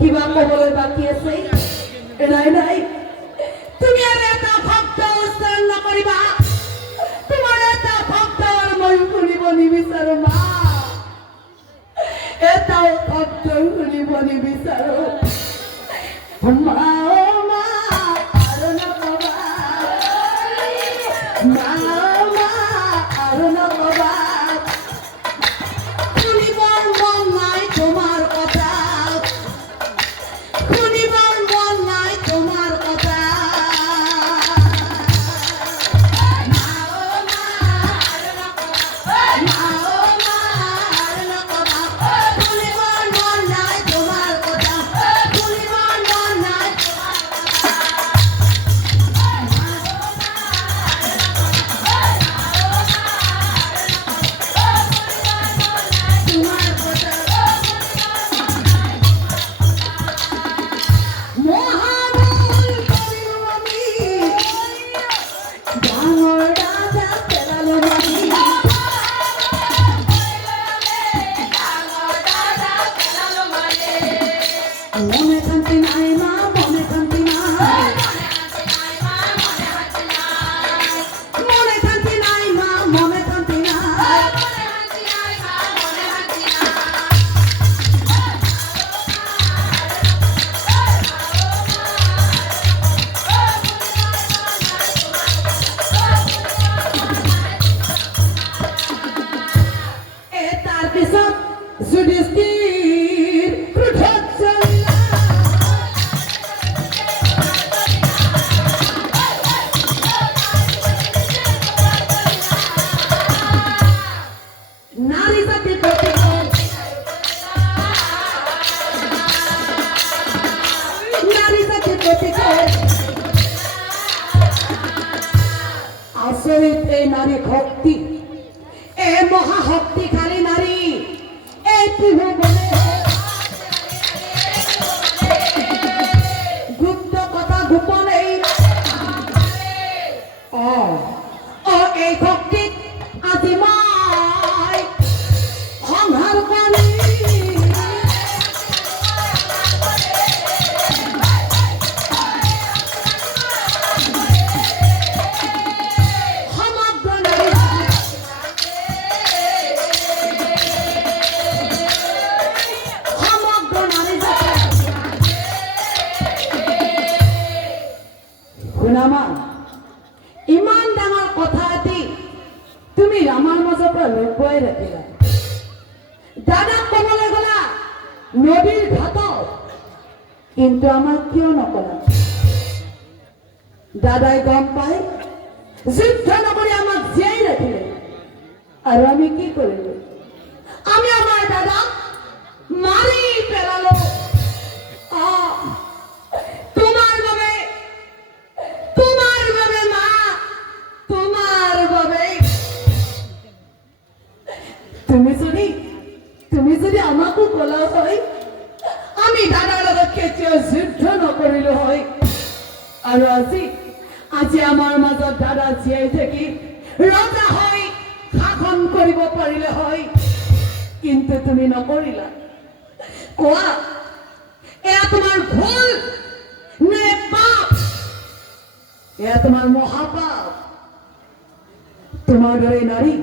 কিবা কবলৈ বাকি আছে নাই নাই তুমি আচৰিত এই নাৰী শক্তি, এই মহাশক্তিশালী নাৰী, এই ত্ৰিভুৱনে গুপ্ত কথা গোপন এই এই শক্তিক আজি মই সংহাৰ কৰি ইমান ডাঙৰ কথা এটি তুমি আমাৰ মাজৰ পৰা লুকুৱাই ৰাখিলা। দাদাক ক'বলৈ গ'লা নদীৰ ঘাটত, কিন্তু আমাক কিয় নকলা? দাদাই গম পাই যুদ্ধ নকৰি আমাক জীয়াই ৰাখিলে, আৰু আমি কি কৰিলো? আমি আমাৰ দাদাক মাৰি পেলালো। তুমি যদি আমাকো কলা হয়, আমি দাদাৰ লগত কেতিয়াও যুদ্ধ নকৰিলো হয়, আৰু আজি আমাৰ মাজত দাদা জীয়াই থাকি ৰজা হৈ শাসন কৰিব পাৰিলে হয়, কিন্তু তুমি নকৰিলা। কোৱা, এয়া তোমাৰ ভুল নে পাপ? এয়া তোমাৰ মহাপাপ। তোমাৰ দৰে নাৰী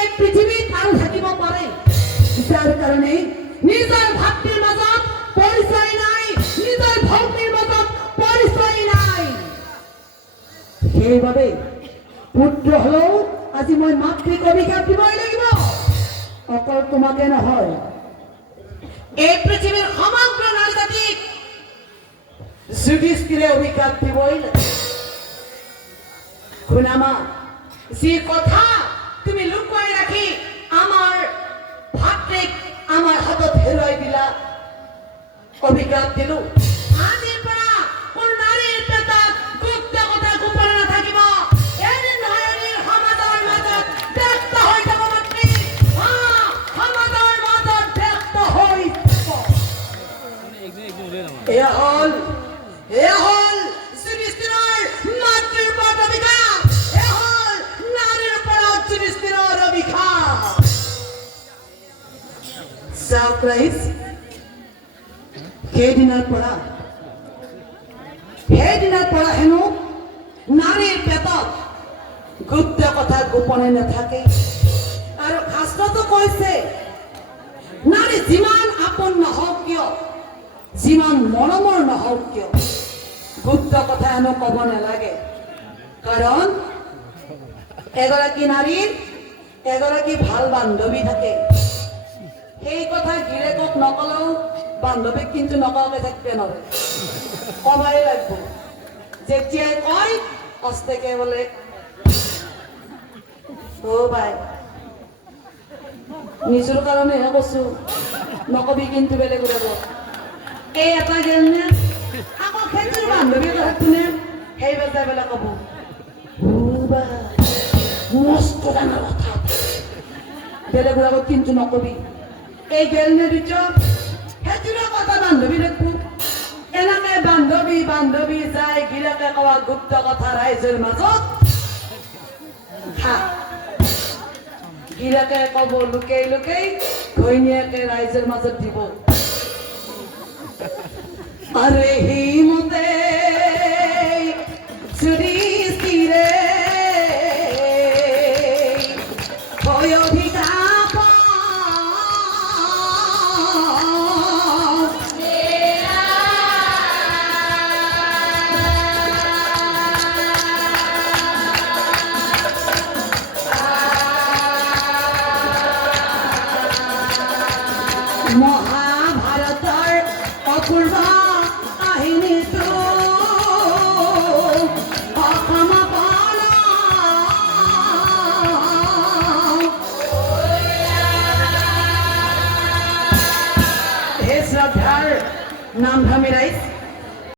এই পৃথিৱীত আৰু থাকিব পাৰে, যাৰ কাৰণে নিজৰ ভাতৃৰ মাজত পৰিচয় নাই, নিজৰ ভগ্নীৰ মাজত পৰিচয় নাই। সেইবাবে পুত্ৰ হলেও আজি মই মাতৃক অভিশাপ দিবই লাগিব। অকল তোমাকে নহয়, এই পৃথিৱীৰ সমগ্ৰ নাৰী জাতিক যুধিষ্ঠিৰে অভিশাপ দিবই লাগিব। শুনামা, যি কথা তুমি লুকুৱাই ৰাখি আমাৰ ভাতৃক আমাৰ হাতত হেৰুৱাই দিলা, অভিশাপ দিলো। আজিৰ পৰা কোনো নাৰীৰ পেটত গুপ্ত কথা গোপন নাথাকিব। এদিন নহয় এদিন সমাজৰ মাজত ব্যক্ত হৈ যাব মাতৃ, সমাজৰ মাজত ব্যক্ত হৈ এয়া হ'ল যুধিষ্ঠিৰৰ মাতৃৰ ওপৰত অভিশাপ। সেইদিনাৰ পৰা হেনো নাৰীৰ পেটত গুপ্ত কথা গোপনে নাথাকে। আৰু শাস্ত্ৰতো কৈছে, নাৰী যিমান আপোন নহওক কিয়, যিমান মৰমৰ নহওক কিয়, গুপ্ত কথা হেনো ক'ব নালাগে। কাৰণ এগৰাকী নাৰীৰ এগৰাকী ভাল বান্ধৱী থাকে। সেই কথা গিৰেকক নকলেও বান্ধৱীক কিন্তু নকলে থাকিব নোৱাৰে, কবাই লাগব। যেতিয়াই কয় কষ্টেকে বোলে, ভাই নিজৰ কাৰণেহে কৈছো, নকবি কিন্তু বেলেগ ওলাব। এই এটা গেল নে আকৌ খেতিৰ বান্ধৱী শুনে, সেই বেজাই বেলেগ কব মস্ত ডাঙৰ কথা, বেলেগ ওলাব কিন্তু নকবি। এই গেল নে দিছ সেইটোৰ কথা বান্ধৱী দেখবো। এনেকে বান্ধৱী যায় গিলাকে কোৱা গুপ্ত কথা ৰাইজৰ মাজত গিলাকে কব লুকাই ঘৈণীয়েকে ৰাইজৰ মাজত দিব। আৰু সেই